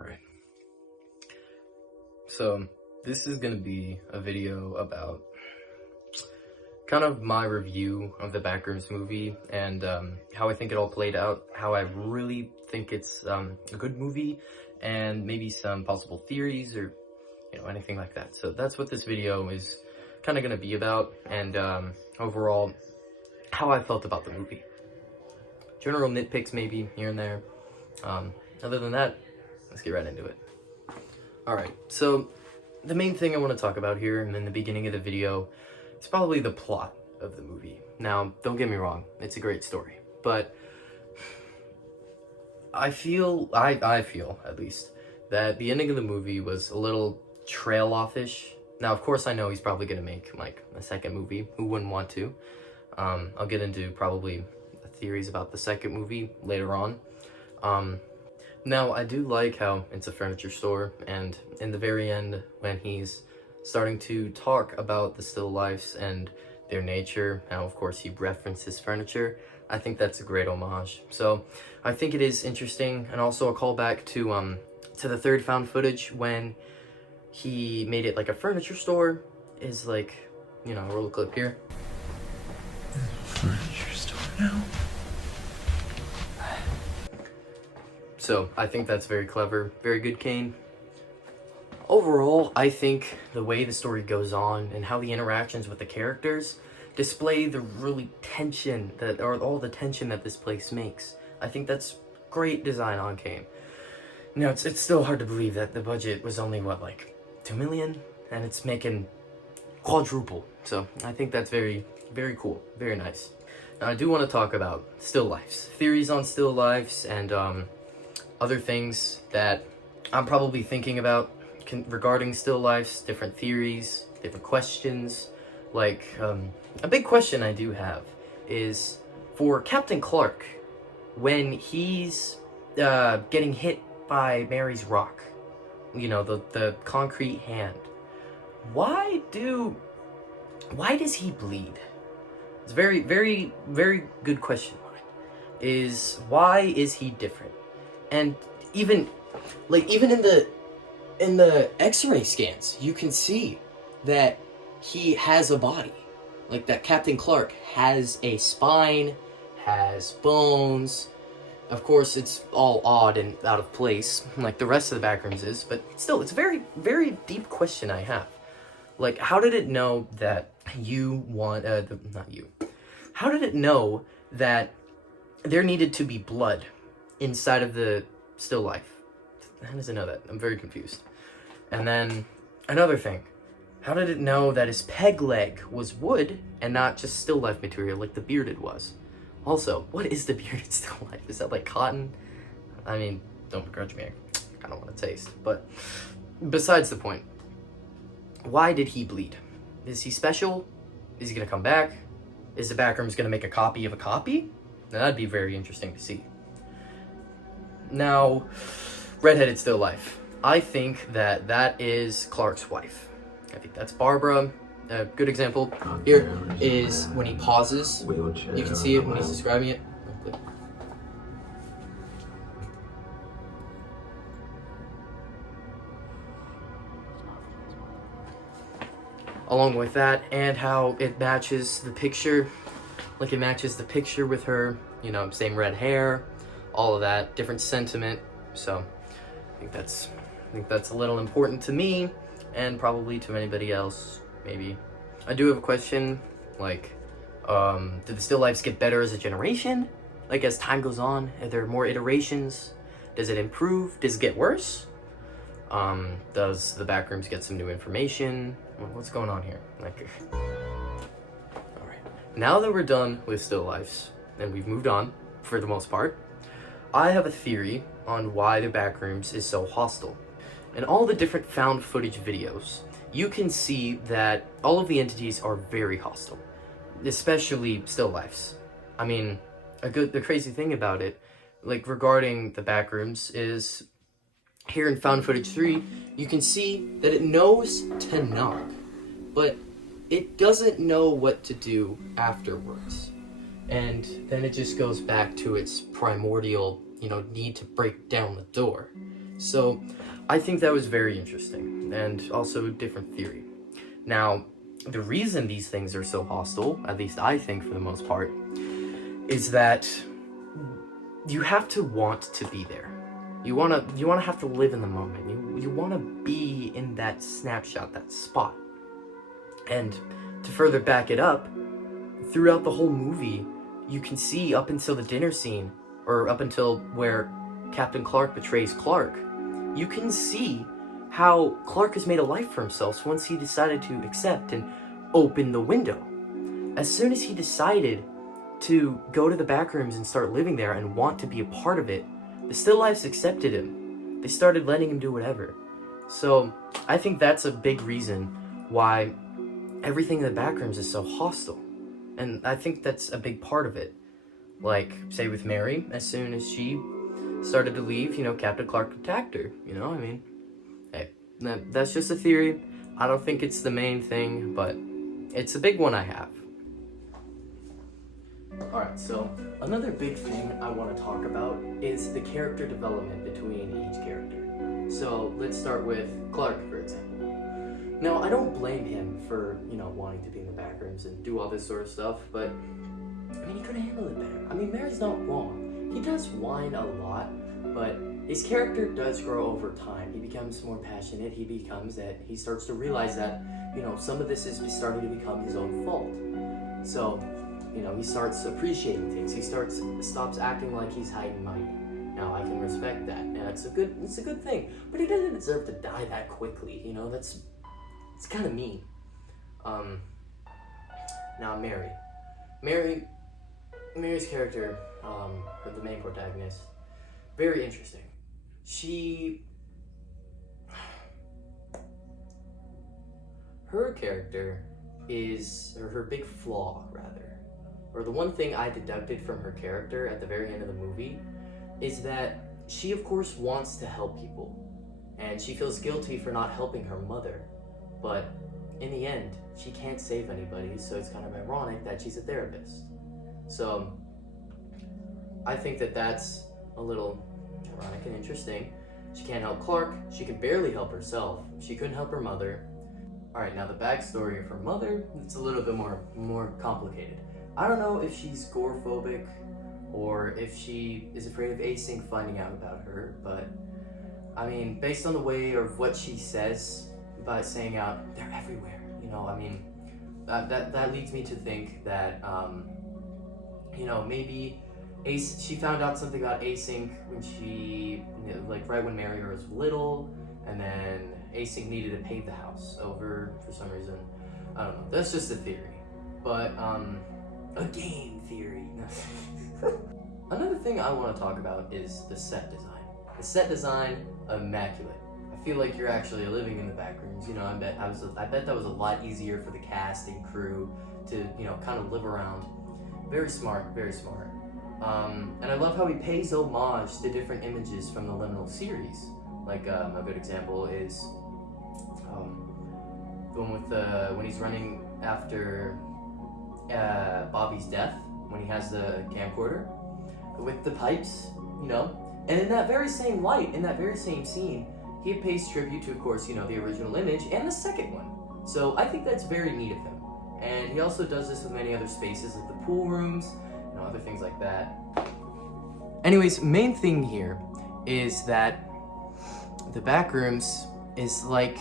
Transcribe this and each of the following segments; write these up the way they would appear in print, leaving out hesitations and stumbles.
Alright. So, this is gonna be a video about kind of my review of the Backrooms movie and how I think it all played out, how I really think it's a good movie, and maybe some possible theories or, anything like that. So that's what this video is kind of gonna be about, and overall, how I felt about the movie. General nitpicks maybe here and there. Other than that, let's get right into it. Alright, so the main thing I want to talk about here and in the beginning of the video is probably the plot of the movie. Now, don't get me wrong, it's a great story, but I feel at least, that the ending of the movie was a little trail-off-ish. Now, of course, I know he's probably going to make, like, a second movie. Who wouldn't want to? I'll get into probably theories about the second movie later on. Now, I do like how it's a furniture store, and in the very end, when he's starting to talk about the still lifes and their nature, now, of course, he references furniture. I think that's a great homage. So, I think it is interesting, and also a callback to the third found footage when he made it like a furniture store, is like, roll a clip here. Furniture store now. So, I think that's very clever. Very good, Kane. Overall, I think the way the story goes on and how the interactions with the characters display the really tension all the tension that this place makes. I think that's great design on Kane. Now, it's still hard to believe that the budget was only, what, like, $2 million? And it's making quadruple. So, I think that's very, very cool. Very nice. Now, I do want to talk about still lifes. Theories on still lifes and, other things that I'm probably thinking about regarding still lifes, different theories, different questions. Like, a big question I do have is for Captain Clark, when he's getting hit by Mary's rock, the concrete hand, why does he bleed? It's a very, very, very good question. Why is he different? And even in the X-ray scans, you can see that he has a body. Like, that Captain Clark has a spine, has bones. Of course, it's all odd and out of place, like the rest of the Backrooms is, but still, it's a very, very deep question I have. Like, how did it know that how did it know that there needed to be blood inside of the still life? How does it know that? I'm very confused. And then another thing, how did it know that his peg leg was wood and not just still life material like the bearded was? Also, what is the bearded still life? Is that like cotton? I mean, don't begrudge me, I kind of want to taste. But besides the point, why did he bleed? Is he special? Is he gonna come back? Is the Backrooms gonna make a copy of a copy? Now, that'd be very interesting to see. Now, redheaded still life. I think that is Clark's wife. I think that's Barbara. A good example here is when he pauses. You can see it when he's describing it. Along with that, and how it matches the picture. Like, it matches the picture with her, same red hair, all of that, different sentiment. So I think that's a little important to me, and probably to anybody else, maybe. I do have a question, like, do the still lifes get better as a generation? Like, as time goes on, are there more iterations? Does it improve? Does it get worse? Does the Backrooms get some new information? What's going on here? Like, alright. Now that we're done with still lifes, and we've moved on, for the most part, I have a theory on why the Backrooms is so hostile. In all the different found footage videos, you can see that all of the entities are very hostile, especially still lifes. I mean, the crazy thing about it, like regarding the Backrooms, is here in found footage 3, you can see that it knows to knock, but it doesn't know what to do afterwards. And then it just goes back to its primordial, need to break down the door. So I think that was very interesting, and also a different theory. Now, the reason these things are so hostile, at least I think for the most part, is that you have to want to be there. You wanna have to live in the moment. You wanna be in that snapshot, that spot. And to further back it up, throughout the whole movie, you can see up until the dinner scene, or up until where Captain Clark betrays Clark, you can see how Clark has made a life for himself once he decided to accept and open the window. As soon as he decided to go to the Backrooms and start living there and want to be a part of it, the Still Lifes accepted him. They started letting him do whatever. So I think that's a big reason why everything in the Backrooms is so hostile. And I think that's a big part of it. Like, say with Mary, as soon as she started to leave, Captain Clark attacked her. I mean, hey, that's just a theory. I don't think it's the main thing, but it's a big one I have. Alright, so another big thing I want to talk about is the character development between each character. So let's start with Clark, for example. Now, I don't blame him for, wanting to be in the Backrooms and do all this sort of stuff, but, he could have handled it better. Mary's not wrong. He does whine a lot, but his character does grow over time. He becomes more passionate. He starts to realize that, some of this is starting to become his own fault. So, he starts appreciating things. He stops acting like he's hiding money. Now, I can respect that, and it's a good thing. But he doesn't deserve to die that quickly. It's kind of mean. Now Mary's character, the main protagonist, very interesting. Her character is, or her big flaw, rather, or the one thing I deducted from her character at the very end of the movie, is that she, of course, wants to help people, and she feels guilty for not helping her mother, but in the end, she can't save anybody, so it's kind of ironic that she's a therapist. So, I think that that's a little ironic and interesting. She can't help Clark, she can barely help herself, she couldn't help her mother. Alright, now the backstory of her mother, it's a little bit more complicated. I don't know if she's agoraphobic or if she is afraid of Async finding out about her, but based on the way of what she says, by saying out, they're everywhere, that leads me to think that, maybe she found out something about Async when she, right when Mary was little, and then Async needed to pave the house over for some reason. I don't know, that's just a theory. But, a game theory. Another thing I want to talk about is the set design. The set design, immaculate. I feel like you're actually living in the Backrooms. I bet that was a lot easier for the cast and crew to, kind of live around. Very smart, very smart. And I love how he pays homage to different images from the Liminal series. Like, a good example is the one with when he's running after Bobby's death, when he has the camcorder with the pipes, And in that very same light, in that very same scene, he pays tribute to, of course, the original image and the second one. So I think that's very neat of him. And he also does this with many other spaces, like the pool rooms, other things like that. Anyways, main thing here is that the Backrooms is like,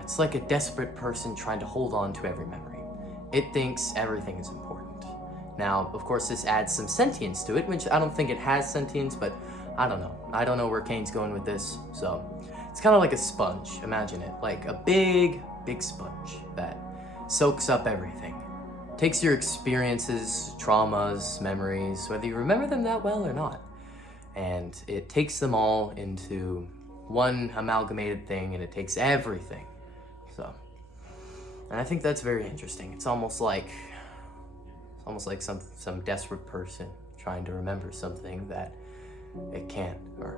it's like a desperate person trying to hold on to every memory. It thinks everything is important. Now, of course, this adds some sentience to it, which I don't think it has sentience, but I don't know. I don't know where Kane's going with this, so it's kind of like a sponge. Imagine it, like a big sponge that soaks up everything. Takes your experiences, traumas, memories, whether you remember them that well or not, and it takes them all into one amalgamated thing, and it takes everything. So, and I think that's very interesting. It's almost like some desperate person trying to remember something that it can't, or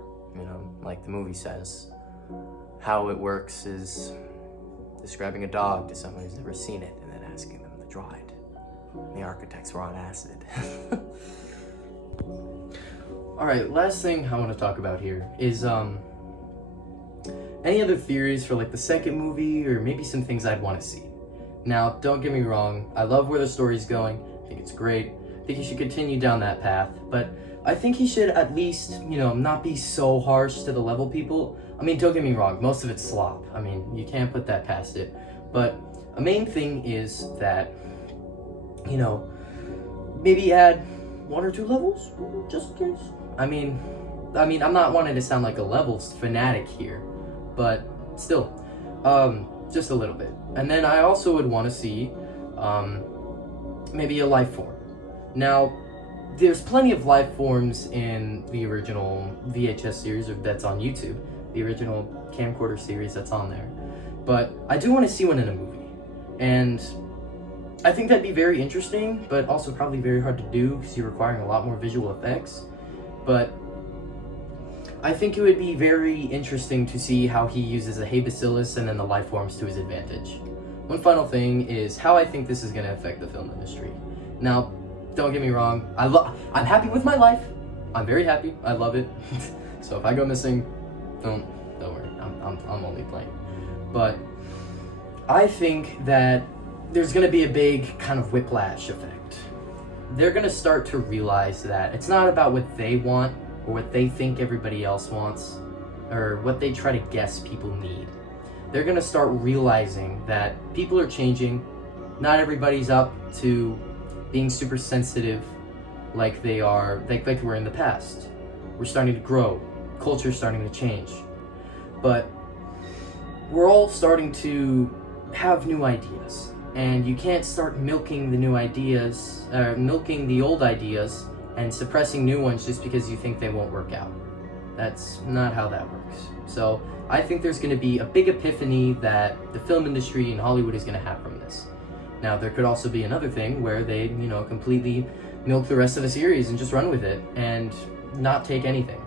like the movie says, how it works is describing a dog to someone who's never seen it and then asking them to draw it. The architects were on acid. Alright, last thing I want to talk about here is Any other theories for like the second movie, or maybe some things I'd want to see? Now, don't get me wrong, I love where the story's going, I think it's great, I think he should continue down that path, but I think he should at least, not be so harsh to the level people. I mean, don't get me wrong, most of it's slop, I mean, you can't put that past it, but a main thing is that, maybe add 1 or 2 levels, just in case. I mean, I'm not wanting to sound like a levels fanatic here, but still, just a little bit. And then I also would want to see maybe a life form. Now, there's plenty of life forms in the original VHS series that's on YouTube, the original camcorder series that's on there. But I do want to see one in a movie. And I think that'd be very interesting, but also probably very hard to do because you're requiring a lot more visual effects. But I think it would be very interesting to see how he uses a Bacillus and then the life forms to his advantage. One final thing is how I think this is going to affect the film industry. Now, don't get me wrong, I'm happy with my life. I'm very happy. I love it. So if I go missing, don't worry. I'm only playing. But I think that there's going to be a big kind of whiplash effect. They're going to start to realize that it's not about what they want or what they think everybody else wants or what they try to guess people need. They're going to start realizing that people are changing. Not everybody's up to being super sensitive like they are, like they were in the past. We're starting to grow. Culture's starting to change. But we're all starting to have new ideas. And you can't start milking the new ideas, milking the old ideas and suppressing new ones just because you think they won't work out. That's not how that works. So I think there's going to be a big epiphany that the film industry and Hollywood is going to have from this. Now, there could also be another thing where they, completely milk the rest of the series and just run with it and not take anything.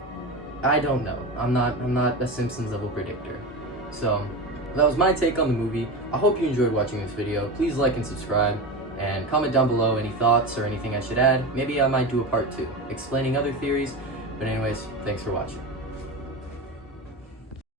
I don't know. I'm not a Simpsons level predictor. So that was my take on the movie. I hope you enjoyed watching this video. Please like and subscribe, and comment down below any thoughts or anything I should add. Maybe I might do a part 2, explaining other theories. But anyways, thanks for watching.